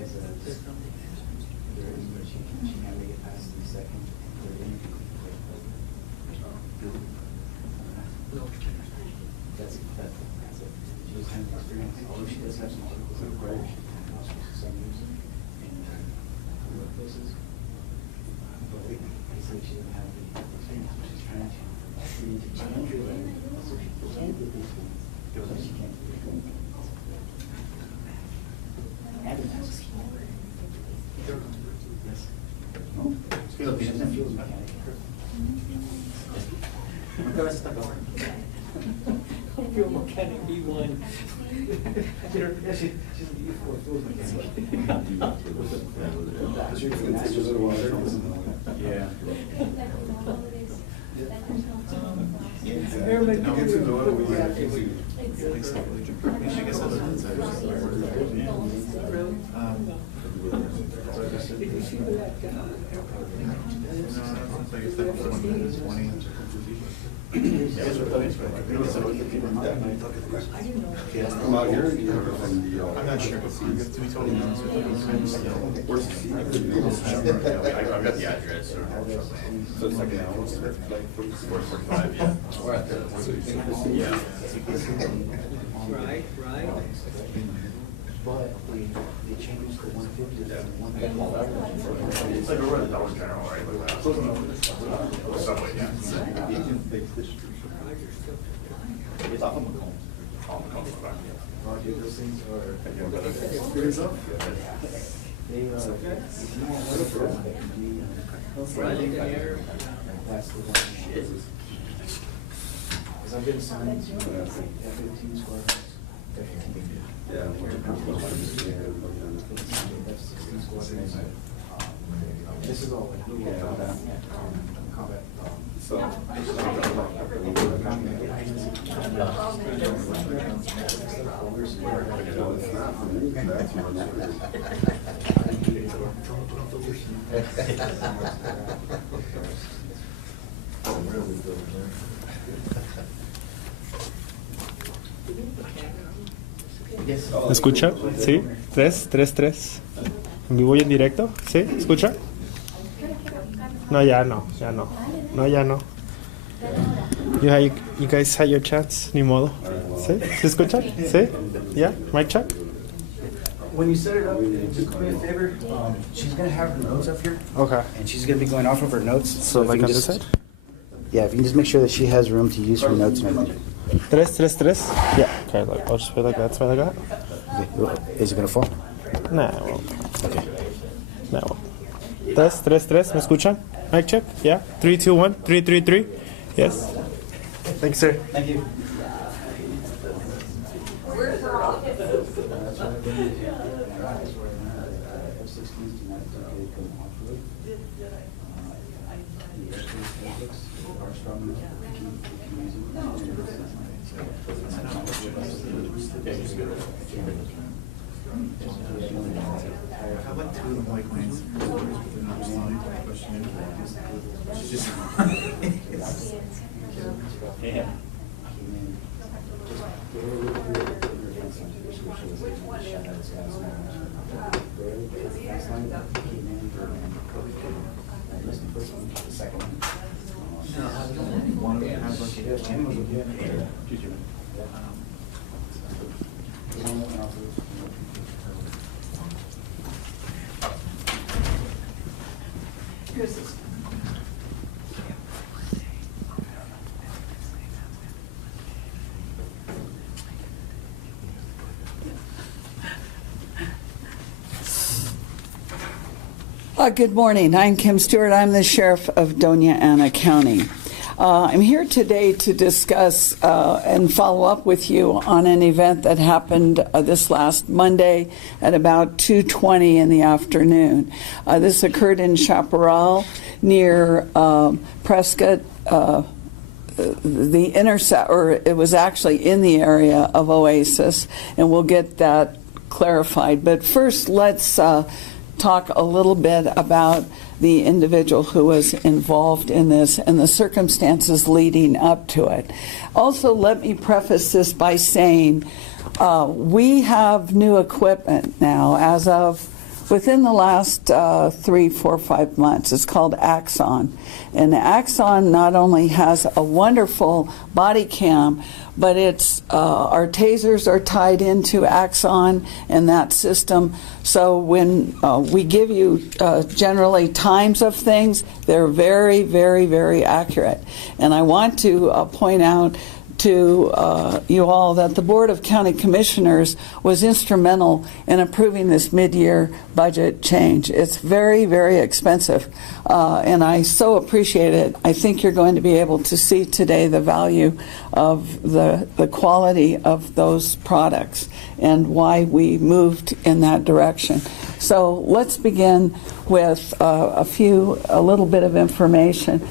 because there is, she can't make it past the second, third interview. That's it. She doesn't have the experience, although she does have some articles that are great, and also some news in workplaces. But they say she doesn't have the experience, but she's trying to change her learning. So she can't get these things, but she can't do it. And it has a small brain. Yes. No. Philippines and fuels mechanic. Nunca vas a estar acá. Fuel mechanic B1. Yeah, she's an E4 fuels mechanic. Yeah. Everybody Now gets to know it, we yeah. have to see. I guess other than that, Did you see where that guy? I guess that was 20. I didn't know. Come out here, you know, from the, I'm not sure, but to be totally honest with you, I've got the address. so it's like an hour, like 445, yeah. We're at the, Yeah. Right. But they changed the 150 to 150. It's like over at the Dollar General, right? Like Subway, yeah. It's off of Macomb. Oh, Macomb, back. Roger, those things are. Experience up? They, if you want one of them, they can be, that's the one. Because I've been assigned to F-15 squadrons, F-15. Yeah. F-16 squadrons. This is all like combat. So. ¿Me escucha? ¿Sí? 3. ¿En vivo y en directo? ¿Sí? ¿Escucha? No, ya no. No, ya no. You guys had your chance, ni modo. ¿Sí? ¿Se escucha? ¿Sí? ¿Ya? ¿Mic check? When you set it up, just do me a favor, she's gonna have her notes up here. Okay. And she's gonna be going off of her notes. So if like you on can this just- side? Yeah, if you can just make sure that she has room to use her notes and everything. 3. Yeah. Okay, I'll just put it like that. Something like Okay. Is it gonna fall? that? Nah, it won't. Okay. Nah, it won't. 3. ¿Me escuchan? Mic check? Yeah? 3, 2, 1. 3. Yes? Thanks, sir. Thank you. I went to the white lanes. Yeah. One of them has like Good morning. I'm Kim Stewart. I'm the Sheriff of Doña Ana County. I'm here today to discuss and follow up with you on an event that happened this last Monday at about 2:20 in the afternoon. This occurred in Chaparral near Prescott. It was actually in the area of Oasis, and we'll get that clarified. But first, let's talk a little bit about the individual who was involved in this and the circumstances leading up to it. Also, let me preface this by saying we have new equipment now. As of within the last 3, 4, 5 months. It's called Axon. And Axon not only has a wonderful body cam, but it's our tasers are tied into Axon and that system. So when we give you generally times of things, they're very, very, very accurate. And I want to point out to you all that the Board of County Commissioners was instrumental in approving this mid-year budget change. It's very, very expensive, and I so appreciate it. I think you're going to be able to see today the value of the quality of those products and why we moved in that direction. So let's begin with a little bit of information.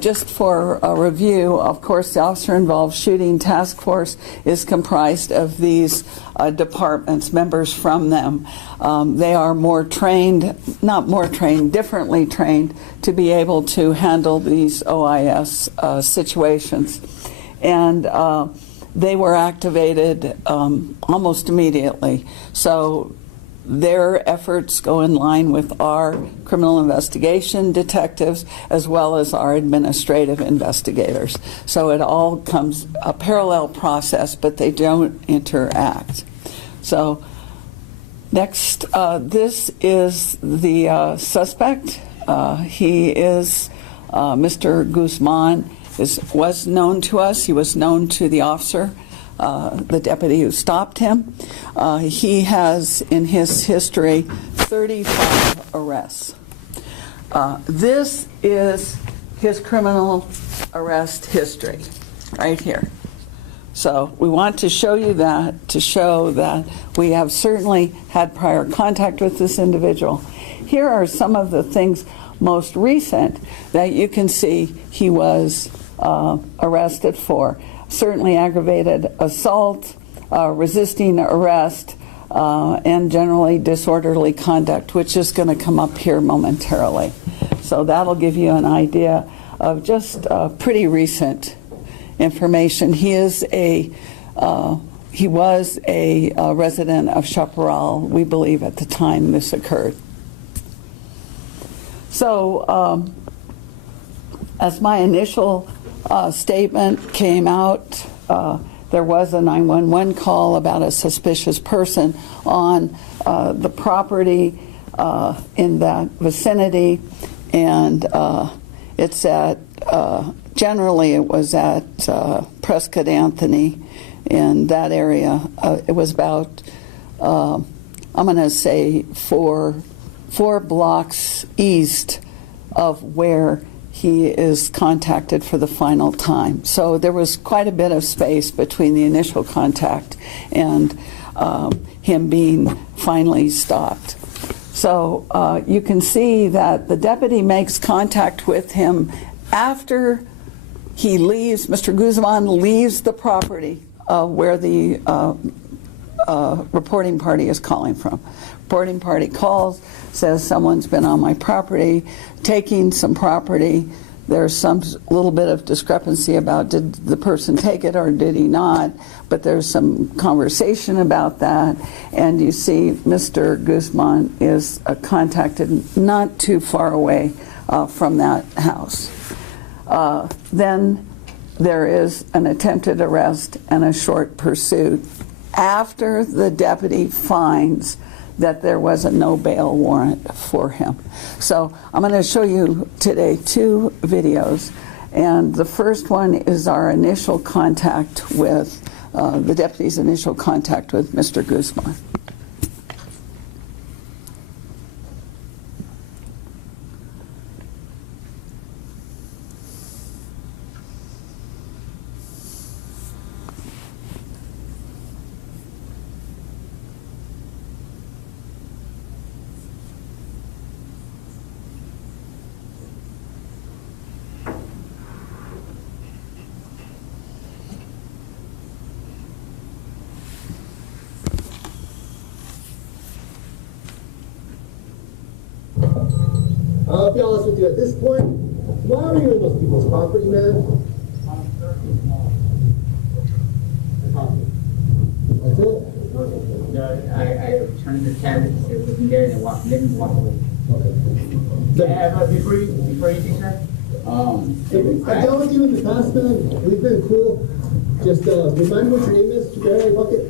Just for a review, of course, the officer-involved shooting task force is comprised of these departments, members from them. They are differently trained to be able to handle these OIS situations. And they were activated almost immediately. So their efforts go in line with our criminal investigation detectives as well as our administrative investigators. So it all comes a parallel process, but they don't interact. So next, this is the suspect. He is Mr. Guzman. Was known to us. He was known to the officer, the deputy who stopped him. He has in his history 35 arrests. This is his criminal arrest history right here. So we want to show you that to show that we have certainly had prior contact with this individual. Here are some of the things most recent that you can see he was arrested for. Certainly aggravated assault, resisting arrest, and generally disorderly conduct, which is going to come up here momentarily. So that'll give you an idea of just pretty recent information. He was a resident of Chaparral, we believe, at the time this occurred. So as my initial statement came out, there was a 911 call about a suspicious person on the property in that vicinity, and it's at, generally it was at Prescott Anthony in that area. It was about, I'm going to say, four blocks east of where he is contacted for the final time. So there was quite a bit of space between the initial contact and him being finally stopped. So you can see that the deputy makes contact with him after he leaves, Mr. Guzman leaves the property where the reporting party is calling from. Reporting party calls, says someone's been on my property, taking some property. There's some little bit of discrepancy about did the person take it or did he not, but there's some conversation about that. And you see Mr. Guzman is contacted not too far away from that house. Then there is an attempted arrest and a short pursuit after the deputy finds that there was a no bail warrant for him. So I'm going to show you today 2 videos, and the first one is our initial contact with the deputy's initial contact with Mr. Guzman. I'll be honest with you, at this point, why are you in those people's property, man? That's it? I turned the tablet, it wasn't there, and I walked, let me walk away. Okay. But before you think, sir, I dealt with you in the past, man. We've been cool. Just remind me what your name is. Keep your hand in your pocket.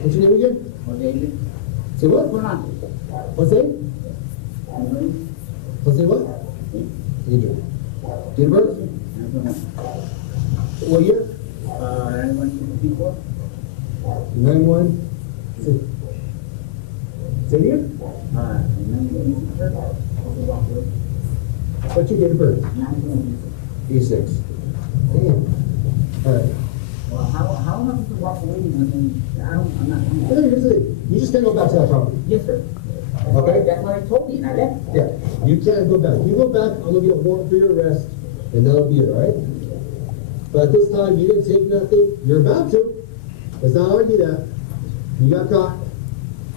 What's your name again? Jose, Say what? what's going on? Jose? Jose what? Adrian. Date of birth? What year? 9/1/64. 9/1. Say it again? 9/1/64. What's your date of birth? 86. Damn. All right. Well, how am I supposed to walk away when I'm not. Hey, here's the thing. You just can't go back to that property. Yes, sir. Okay. That's what I told you, and I left. Yeah. You can't go back. You go back, I'm gonna get a warrant for your arrest, and that'll be it, all right? But at this time, you didn't take nothing. You're about to. Let's not argue that. You got caught.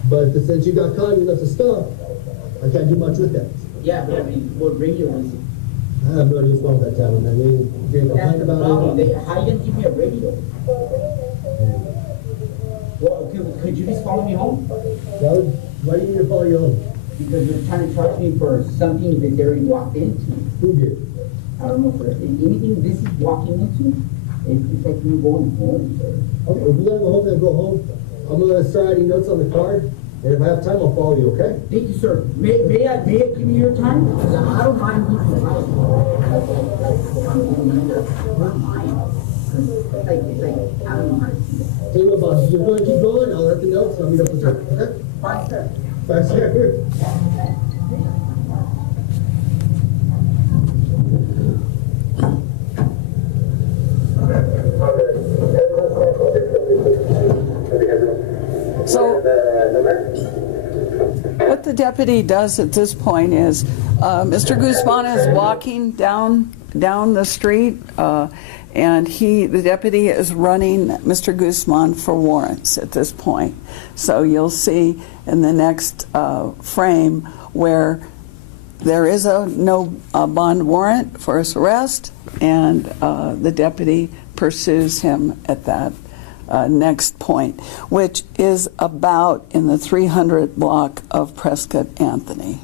But since you got caught, you left the stuff. I can't do much with that. Yeah, but I mean, what radio is it? I have no idea what's wrong with that tablet, man. They didn't That's complain the about problem. it. How you gonna give me a radio? Well, could you just follow me home? Why do you need to follow your home? Because you're trying to charge me for something that they already walked into. Who did? I don't know, sir. Anything this is walking into, it's like you going home, sir. Okay, if you gotta go home, then go home. I'm gonna start writing notes on the card, and if I have time, I'll follow you, okay? Thank you, sir. May I give you your time? Because I don't mind leaving the house. I don't mind. It's like, I don't know how to do that. Tell you what, boss, if you're gonna keep going, I'll write the notes, and I'll meet up with you, okay? Fine, sir. Bye, sir. So what the deputy does at this point is Mr. Guzman is walking down the street and the deputy is running Mr. Guzman for warrants at this point. So you'll see in the next frame where there is no bond warrant for his arrest, and the deputy pursues him at that next point, which is about in the 300 block of Prescott Anthony.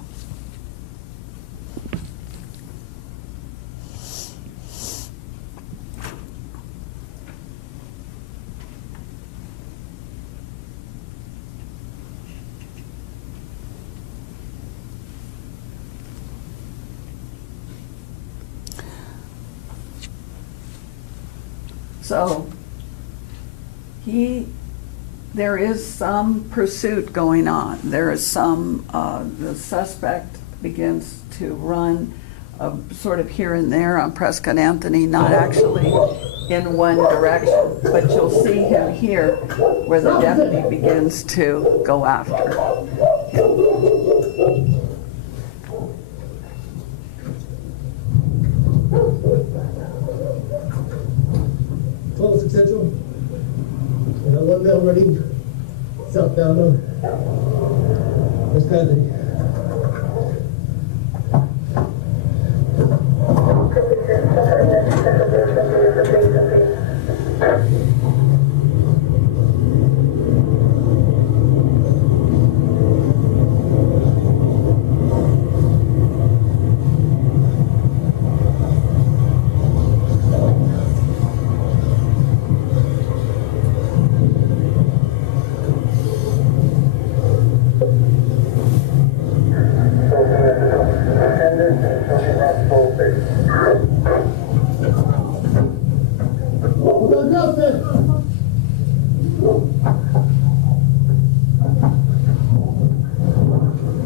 So there is some pursuit going on. There is some, the suspect begins to run sort of here and there on Prescott Anthony, not actually in one direction, but you'll see him here where the deputy begins to go after him. Close Central. And one male running southbound on West Anthony.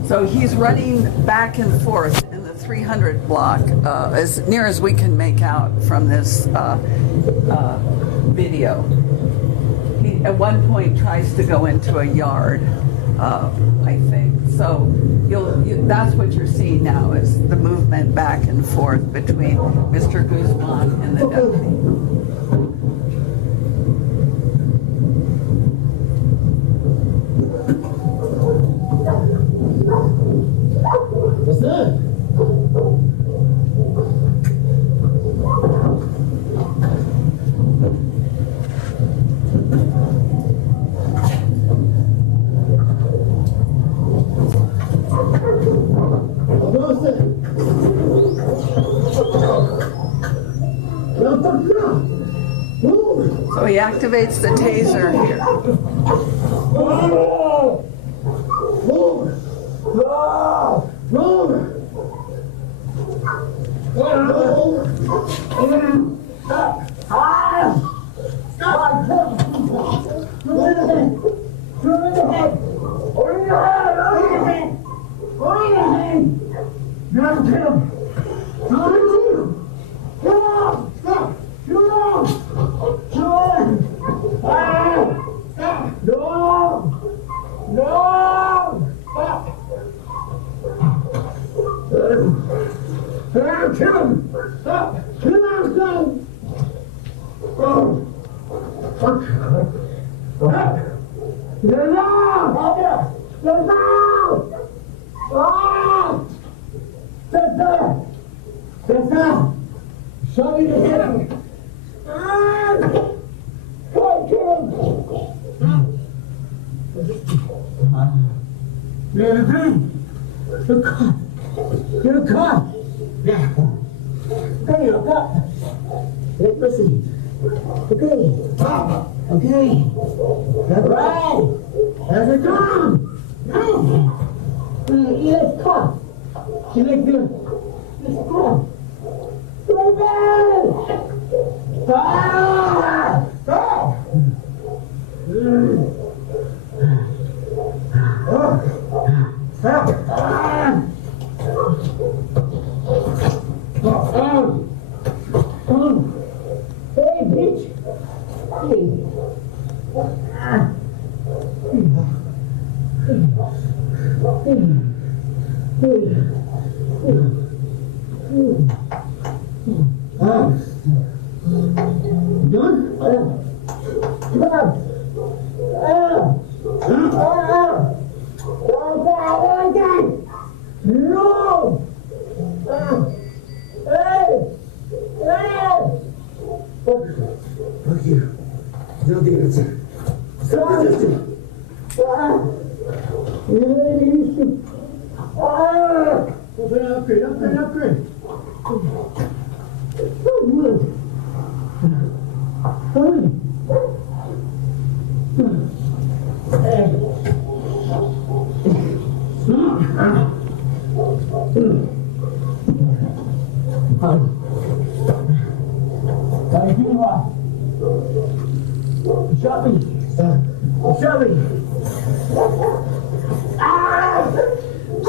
So he's running back and forth in the 300 block, as near as we can make out from this video. He at one point tries to go into a yard, I think. So that's what you're seeing now, is the movement back and forth between Mr. Guzman and the deputy. What's that? So he activates the taser here.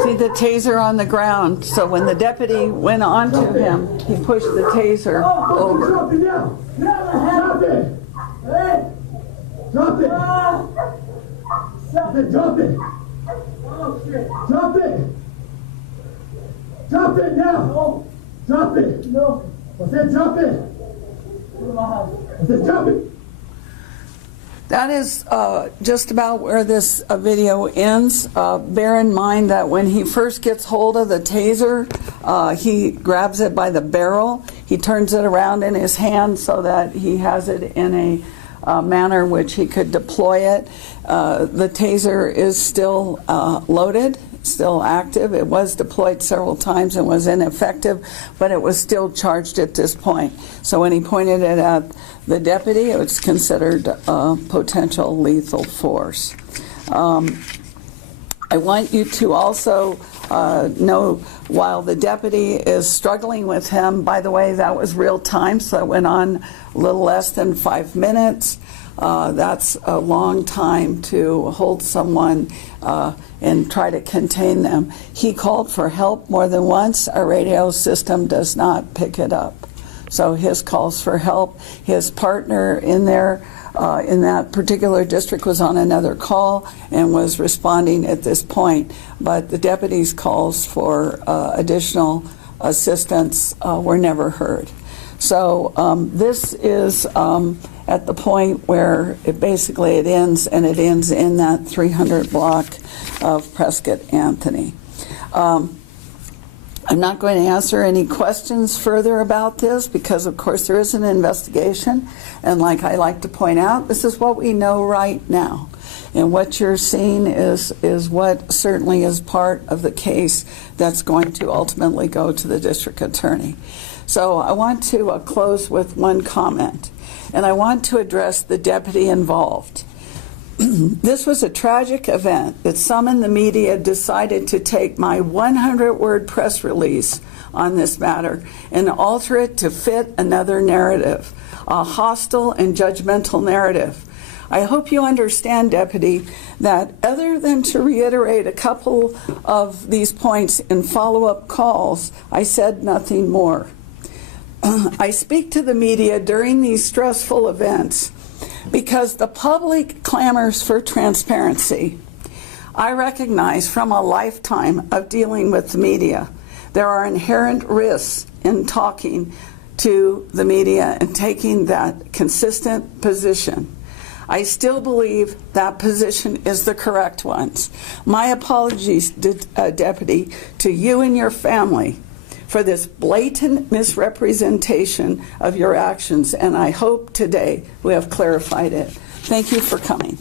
See the taser on the ground, so when the deputy went onto him, he pushed the taser over. Drop it now! Drop it! Drop it! Drop it! Drop it! Drop it now! Drop it! No! I said drop it! I said drop it! That is just about where this video ends. Bear in mind that when he first gets hold of the taser, he grabs it by the barrel. He turns it around in his hand so that he has it in a manner which he could deploy it. The taser is still loaded, still active. It was deployed several times and was ineffective, but it was still charged at this point. So when he pointed it at the deputy, it was considered potential lethal force. I want you to also know, while the deputy is struggling with him, by the way, that was real time, so it went on a little less than 5 minutes. That's a long time to hold someone and try to contain them. He called for help more than once. Our radio system does not pick it up. So his calls for help, his partner in there in that particular district was on another call and was responding at this point. But the deputy's calls for additional assistance were never heard. So this is at the point where it ends, and it ends in that 300 block of Prescott Anthony. I'm not going to answer any questions further about this because, of course, there is an investigation. And like I like to point out, this is what we know right now. And what you're seeing is what certainly is part of the case that's going to ultimately go to the district attorney. So I want to close with one comment, and I want to address the deputy involved. This was a tragic event that some in the media decided to take my 100-word press release on this matter and alter it to fit another narrative, a hostile and judgmental narrative. I hope you understand, Deputy, that other than to reiterate a couple of these points in follow-up calls, I said nothing more. I speak to the media during these stressful events because the public clamors for transparency. I recognize from a lifetime of dealing with the media, there are inherent risks in talking to the media and taking that consistent position. I still believe that position is the correct one. My apologies, Deputy, to you and your family for this blatant misrepresentation of your actions, and I hope today we have clarified it. Thank you for coming.